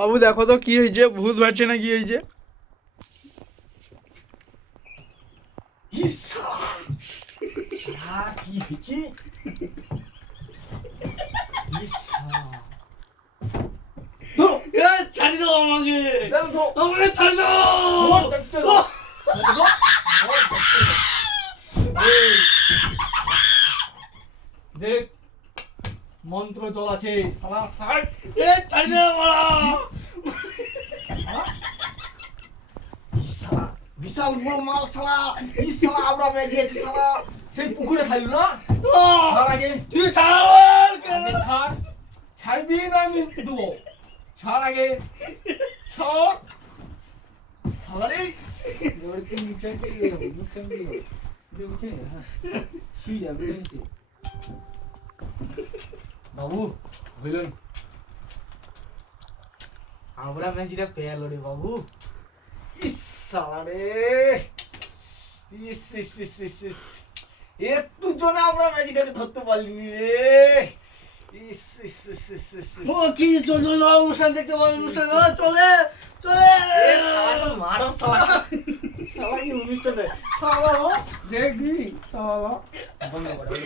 বাবু দেখো তো কি হয়েছে, ভূত বাড়ছে না কি হয়েছে? কি হয়েছে? ছাড়ি দাও আমাকে, আমাকে ছাড়ি দাও। দেখ মন্ত্র জল আছে সালা সার। ছাড়ি দাও সালা, বিশাল বড় মাল সালা। এই সালা আমরা মেজেছি সালা, সেই পুকুরে খাইল না। ছাড় আগে, তুই ছাড় আগে, ছাড়। ছাড়বি না আমি দেবো, ছাড় আগে, ছাড় সালা রে। বাবু হইলেন আমরা ম্যাচটা পেয়ালো রে বাবু। ইস সালা রে, ইস ইস ইস ইস ইস, একটু জন্য আমরা ম্যাচটাকে ধরতে পারলিনি রে। ইস ইস ইস ইস ইস ইস। ও কি চলো অনুষ্ঠান দেখতে পাবো, অনুষ্ঠান চলে চলে। এ সালা মারো সালা, সালা কি অনুষ্ঠান দেখ সালা দেখবি সালা বন্ধ করে।